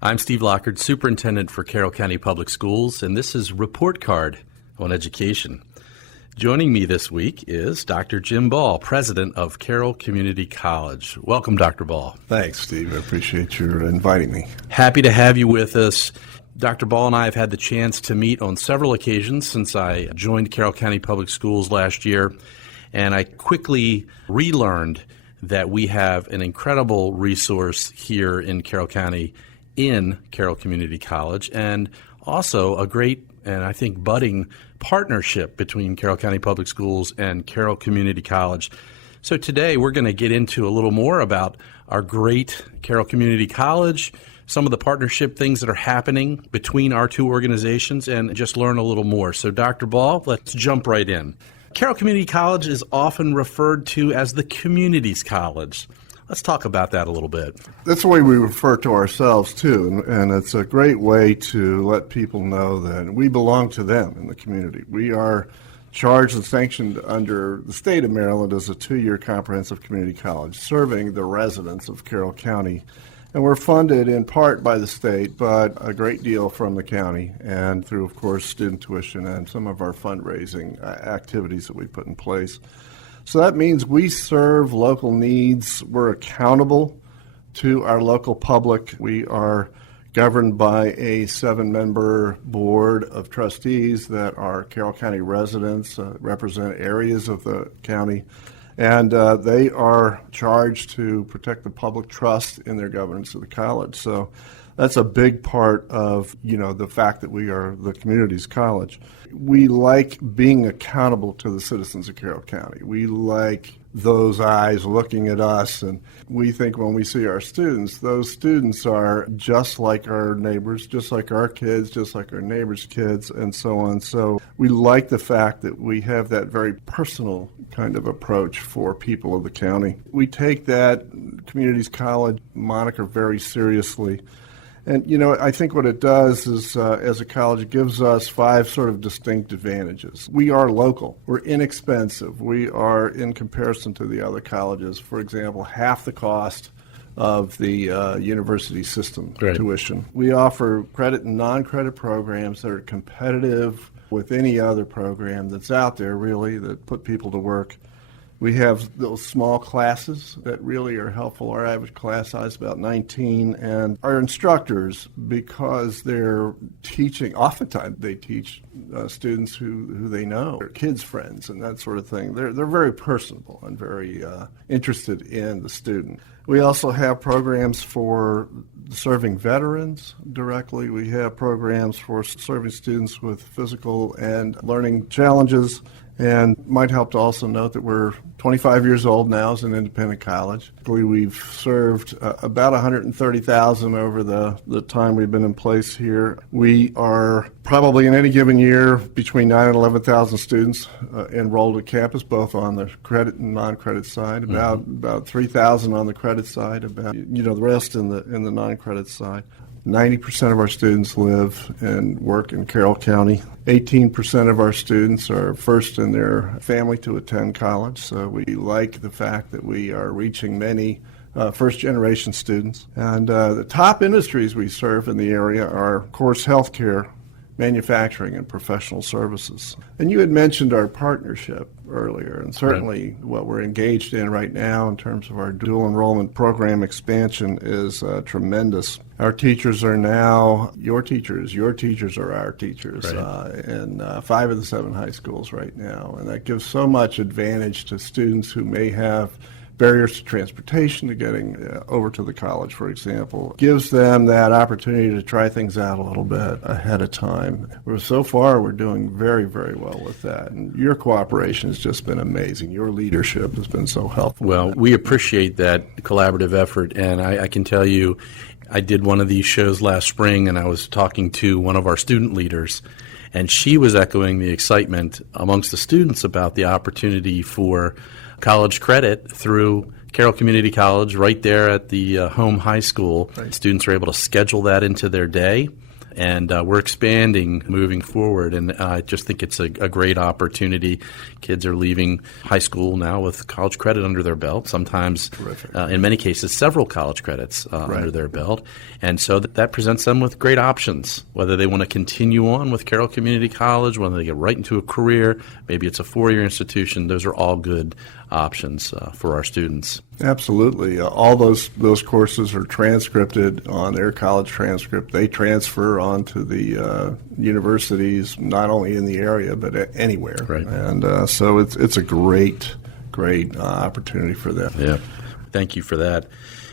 I'm Steve Lockard, Superintendent for Carroll County Public Schools, and this is Report Card on Education. Joining me this week is Dr. Jim Ball, President of Carroll Community College. Welcome, Dr. Ball. Thanks, Steve. I appreciate your inviting me. Happy to have you with us. Dr. Ball and I have had the chance to meet on several occasions since I joined Carroll County Public Schools last year, and I quickly relearned that we have an incredible resource here in Carroll County in Carroll Community College, and also a great and I think budding partnership between Carroll County Public Schools and Carroll Community College. So today we're going to get into a little more about our great Carroll Community College, some of the partnership things that are happening between our two organizations, and just learn a little more. So Dr. Ball, let's jump right in. Carroll Community College is often referred to as the community's college. Let's talk about that a little bit. That's the way we refer to ourselves, too, and it's a great way to let people know that we belong to them in the community. We are charged and sanctioned under the state of Maryland as a 2-year comprehensive community college, serving the residents of Carroll County. And we're funded in part by the state, but a great deal from the county and through, of course, student tuition and some of our fundraising activities that we put in place. So that means we serve local needs. We're accountable to our local public. We are governed by a 7-member board of trustees that are Carroll County residents, represent areas of the county, and they are charged to protect the public trust in their governance of the college. So that's a big part of, the fact that we are the community's college. We like being accountable to the citizens of Carroll County. We like those eyes looking at us, and we think when we see our students, those students are just like our neighbors, just like our kids, just like our neighbors' kids, and so on. So we like the fact that we have that very personal kind of approach for people of the county. We take that community's college moniker very seriously. And, I think what it does is, as a college, it gives us 5 sort of distinct advantages. We are local. We're inexpensive. We are, in comparison to the other colleges, for example, half the cost of the university system tuition. We offer credit and non-credit programs that are competitive with any other program that's out there, really, that put people to work. We have those small classes that really are helpful. Our average class size is about 19, and our instructors, because they're teaching, oftentimes they teach students who they know, their kids' friends and that sort of thing. They're very personable and very interested in the student. We also have programs for serving veterans directly. We have programs for serving students with physical and learning challenges. And might help to also note that we're 25 years old now as an independent college. We've served about 130,000 over the time we've been in place here. We are probably in any given year between 9,000 and 11,000 students enrolled at campus, both on the credit and non-credit side. About 3,000 on the credit side. About the rest in the non-credit side. 90% of our students live and work in Carroll County. 18% of our students are first in their family to attend college, so we like the fact that we are reaching many first-generation students. And the top industries we serve in the area are, of course, healthcare, manufacturing, and professional services. And you had mentioned our partnership earlier, and certainly what we're engaged in right now in terms of our dual enrollment program expansion is tremendous. Our teachers are now your teachers are our teachers in 5 of the 7 high schools right now, and that gives so much advantage to students who may have barriers to transportation, to getting over to the college, for example. Gives them that opportunity to try things out a little bit ahead of time. So far, we're doing very, very well with that. And your cooperation has just been amazing. Your leadership has been so helpful. Well, we appreciate that collaborative effort, and I can tell you, I did one of these shows last spring, and I was talking to one of our student leaders, and she was echoing the excitement amongst the students about the opportunity for college credit through Carroll Community College right there at the home high school. Students are able to schedule that into their day. and we're expanding moving forward. And I just think it's a great opportunity. Kids are leaving high school now with college credit under their belt, sometimes, in many cases, several college credits under their belt. And so that presents them with great options, whether they want to continue on with Carroll Community College, whether they get right into a career, maybe it's a four-year institution. Those are all good options for our students. Absolutely. All those courses are transcripted on their college transcript. They transfer on to the universities, not only in the area, but anywhere. Right. And so it's a great opportunity for them. Yeah. Thank you for that.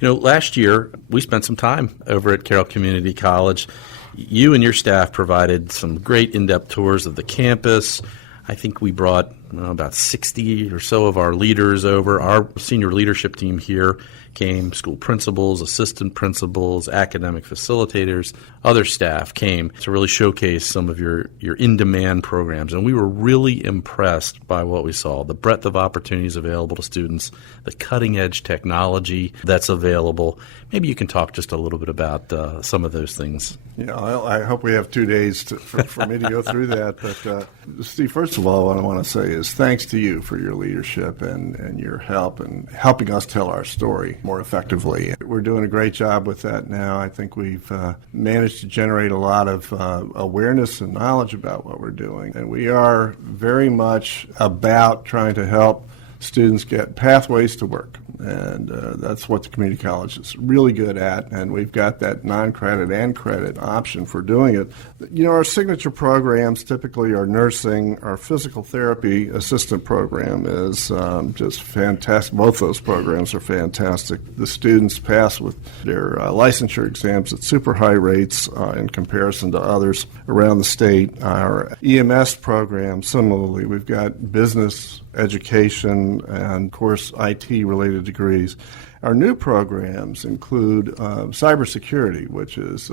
Last year, we spent some time over at Carroll Community College. You and your staff provided some great in-depth tours of the campus. I think we brought about 60 or so of our leaders over. Our senior leadership team here came, school principals, assistant principals, academic facilitators, other staff came to really showcase some of your in-demand programs. And we were really impressed by what we saw, the breadth of opportunities available to students, the cutting-edge technology that's available. Maybe you can talk just a little bit about some of those things. I hope we have 2 days for me to go through that. But, Steve, first of all, what I want to say is thanks to you for your leadership and your help and helping us tell our story more effectively. We're doing a great job with that now. I think we've managed to generate a lot of awareness and knowledge about what we're doing. And we are very much about trying to help students get pathways to work. And that's what the community college is really good at, and we've got that non-credit and credit option for doing it. Our signature programs typically are nursing. Our physical therapy assistant program is just fantastic. Both those programs are fantastic. The students pass with their licensure exams at super high rates in comparison to others around the state. Our EMS program, similarly, we've got business education and, of course, IT-related degrees. Our new programs include cybersecurity, which is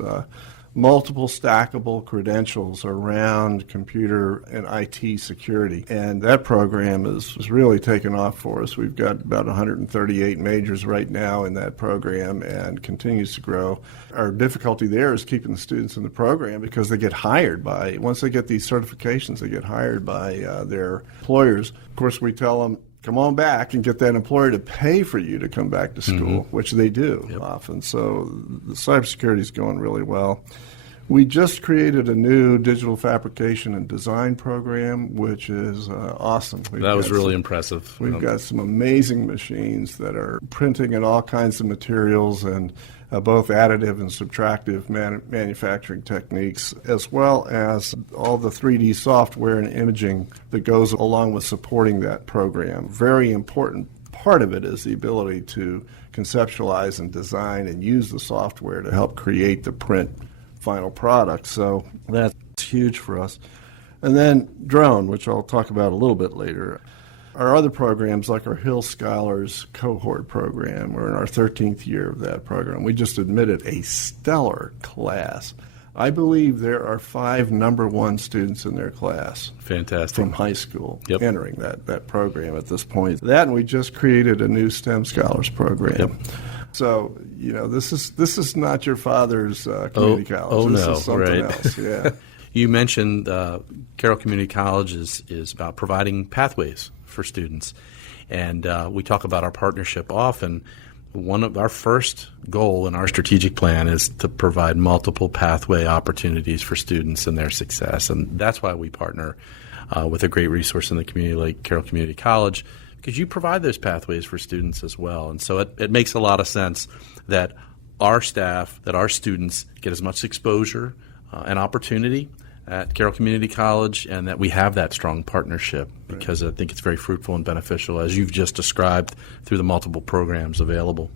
multiple stackable credentials around computer and IT security. And that program is really taken off for us. We've got about 138 majors right now in that program and continues to grow. Our difficulty there is keeping the students in the program because they get hired once they get these certifications, they get hired by their employers. Of course, we tell them, come on back and get that employer to pay for you to come back to school, which they do often. So the cybersecurity is going really well. We just created a new digital fabrication and design program, which is awesome. That was really impressive. We've got some amazing machines that are printing in all kinds of materials and both additive and subtractive manufacturing techniques, as well as all the 3D software and imaging that goes along with supporting that program. Very important part of it is the ability to conceptualize and design and use the software to help create the print final product. So that's huge for us. And then drone, which I'll talk about a little bit later. Our other programs, like our Hill Scholars cohort program, we're in our 13th year of that program. We just admitted a stellar class. I believe there are 5 number 1 students in their class. Fantastic. From high school entering that program at this point. That, and we just created a new STEM Scholars program. So, this is not your father's community college. Oh, this no, is something right. else. Yeah. You mentioned Carroll Community College is about providing pathways for students. And we talk about our partnership often. One of our first goal in our strategic plan is to provide multiple pathway opportunities for students and their success. And that's why we partner with a great resource in the community like Carroll Community College, because you provide those pathways for students as well. And so it makes a lot of sense that our staff, that our students get as much exposure and opportunity at Carroll Community College, and that we have that strong partnership, because I think it's very fruitful and beneficial, as you've just described, through the multiple programs available.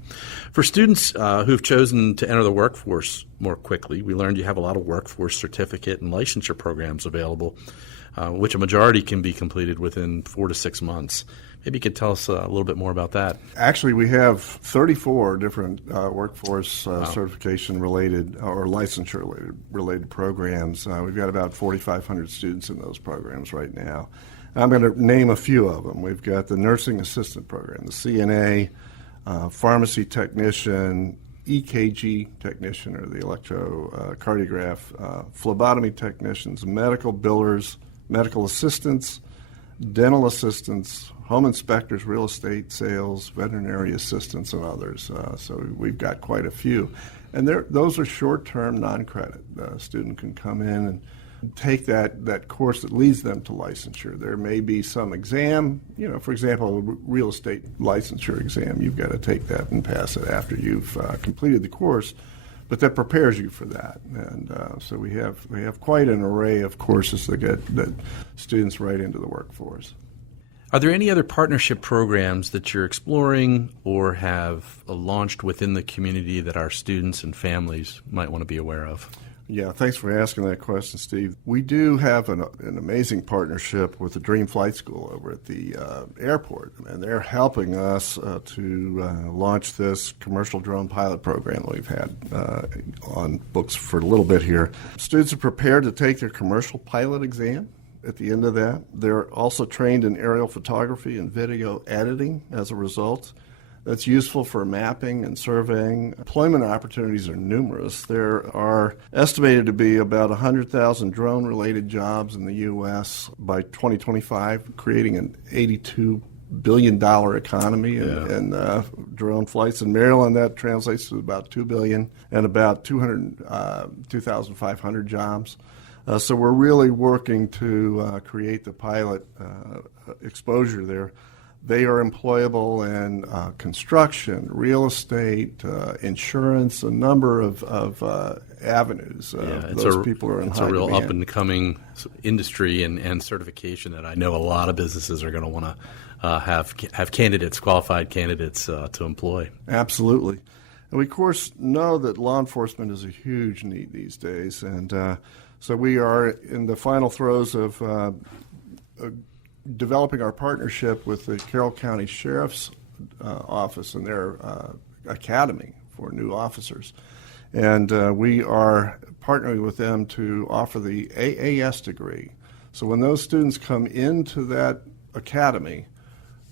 For students who've chosen to enter the workforce more quickly, we learned you have a lot of workforce certificate and licensure programs available, which a majority can be completed within 4 to 6 months. Maybe you could tell us a little bit more about that. Actually, we have 34 different workforce certification-related or licensure-related programs. We've got about 4,500 students in those programs right now. I'm going to name a few of them. We've got the nursing assistant program, the CNA, pharmacy technician, EKG technician or the electrocardiograph, phlebotomy technicians, medical billers, medical assistants, dental assistants, home inspectors, real estate sales, veterinary assistants, and others. So we've got quite a few. And those are short-term, non-credit. The student can come in and take that course that leads them to licensure. There may be some exam, for example, a real estate licensure exam. You've got to take that and pass it after you've completed the course, but that prepares you for that. And so we have quite an array of courses that get students right into the workforce. Are there any other partnership programs that you're exploring or have launched within the community that our students and families might want to be aware of? Yeah, thanks for asking that question, Steve. We do have an amazing partnership with the Dream Flight School over at the airport, and they're helping us to launch this commercial drone pilot program that we've had on books for a little bit here. Students are prepared to take their commercial pilot exam. At the end of that, they're also trained in aerial photography and video editing as a result. That's useful for mapping and surveying. Employment opportunities are numerous. There are estimated to be about 100,000 drone-related jobs in the U.S. by 2025, creating an $82 billion economy in drone flights. In Maryland, that translates to about $2 billion and about 2,500 jobs. So we're really working to create the pilot exposure there. They are employable in construction, real estate, insurance, a number of avenues. Those people are in high demand. It's a real up-and-coming industry and certification that I know a lot of businesses are going to want to have candidates, qualified candidates to employ. Absolutely. And we, of course, know that law enforcement is a huge need these days, and so we are in the final throes of developing our partnership with the Carroll County Sheriff's Office and their academy for new officers. And we are partnering with them to offer the AAS degree. So when those students come into that academy,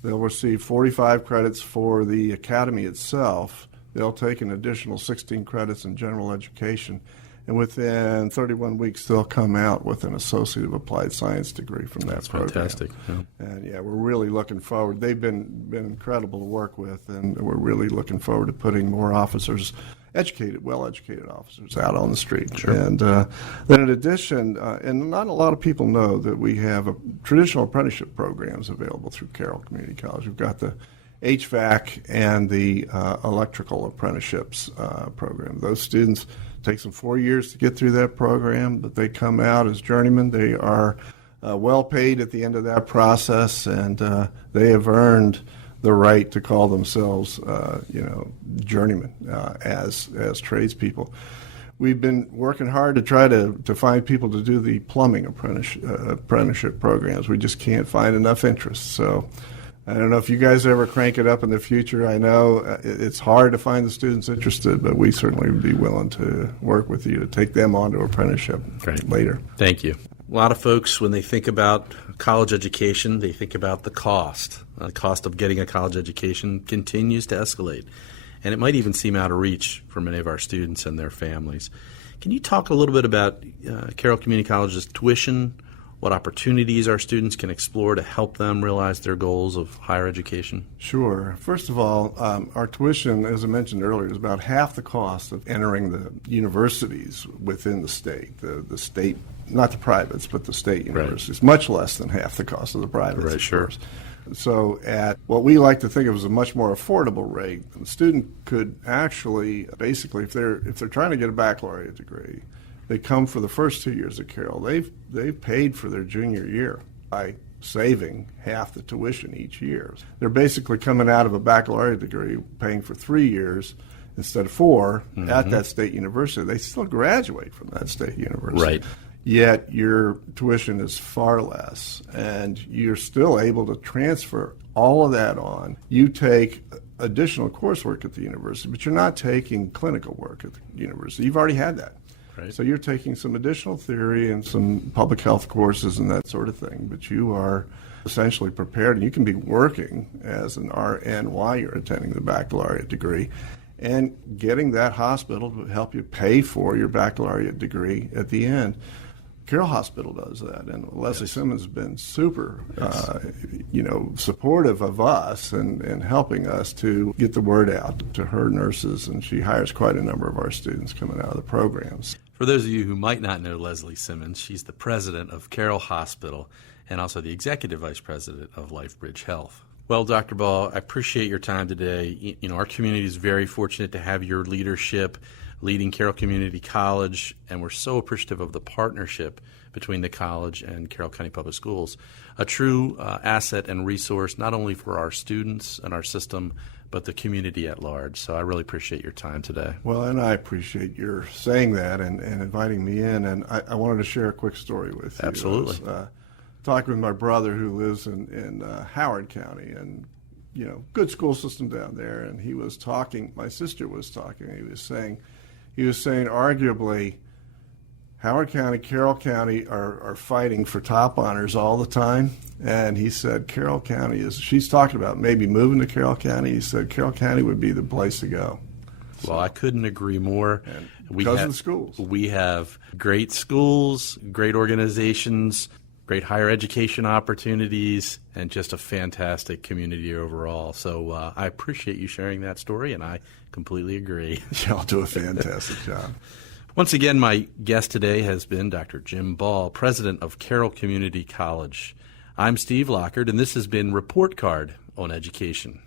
they'll receive 45 credits for the academy itself. They'll take an additional 16 credits in general education. And within 31 weeks, they'll come out with an Associate of Applied Science degree from that program. Fantastic. Yeah. And we're really looking forward. They've been incredible to work with, and we're really looking forward to putting more officers, well-educated officers, out on the street. Sure. And then in addition, and not a lot of people know that we have traditional apprenticeship programs available through Carroll Community College. We've got the HVAC and the electrical apprenticeships program. Those students takes them 4 years to get through that program, but they come out as journeymen. They are well paid at the end of that process, and they have earned the right to call themselves, journeymen as tradespeople. We've been working hard to try to find people to do the plumbing apprenticeship programs. We just can't find enough interest. So I don't know if you guys ever crank it up in the future. I know it's hard to find the students interested, but we certainly would be willing to work with you to take them on to apprenticeship later. Thank you. A lot of folks, when they think about college education, they think about the cost. The cost of getting a college education continues to escalate, and it might even seem out of reach for many of our students and their families. Can you talk a little bit about Carroll Community College's tuition, what opportunities our students can explore to help them realize their goals of higher education? Sure. First of all, our tuition, as I mentioned earlier, is about half the cost of entering the universities within the state. The state, not the privates, but the state universities. Right. Much less than half the cost of the privates, right, of course. So at what we like to think of as a much more affordable rate, the student could actually, basically, if they're trying to get a baccalaureate degree, they come for the first 2 years at Carroll. They've paid for their junior year by saving half the tuition each year. They're basically coming out of a baccalaureate degree, paying for 3 years instead of 4 at that state university. They still graduate from that state university. Right. Yet your tuition is far less, and you're still able to transfer all of that on. You take additional coursework at the university, but you're not taking clinical work at the university. You've already had that. Right. So you're taking some additional theory and some public health courses and that sort of thing, but you are essentially prepared, and you can be working as an RN while you're attending the baccalaureate degree. and getting that hospital to help you pay for your baccalaureate degree at the end. Carroll Hospital does that, and Leslie Simmons has been super, supportive of us and helping us to get the word out to her nurses, and she hires quite a number of our students coming out of the programs. For those of you who might not know Leslie Simmons, she's the president of Carroll Hospital and also the executive vice president of LifeBridge Health. Well, Dr. Ball, I appreciate your time today. Our community is very fortunate to have your leadership leading Carroll Community College, and we're so appreciative of the partnership between the college and Carroll County Public Schools, a true asset and resource not only for our students and our system, but the community at large. So I really appreciate your time today. Well, and I appreciate your saying that and inviting me in, and I wanted to share a quick story with you. Absolutely. I was talking with my brother who lives in Howard County, and good school system down there, and he was talking, my sister was talking, he was saying arguably Howard County, Carroll County are fighting for top honors all the time. And he said Carroll County she's talking about maybe moving to Carroll County. He said Carroll County would be the place to go. Well, I couldn't agree more. Because of the schools. We have great schools, great organizations, great higher education opportunities, and just a fantastic community overall. So I appreciate you sharing that story, and I completely agree. Y'all do a fantastic job. Once again, my guest today has been Dr. Jim Ball, president of Carroll Community College. I'm Steve Lockard, and this has been Report Card on Education.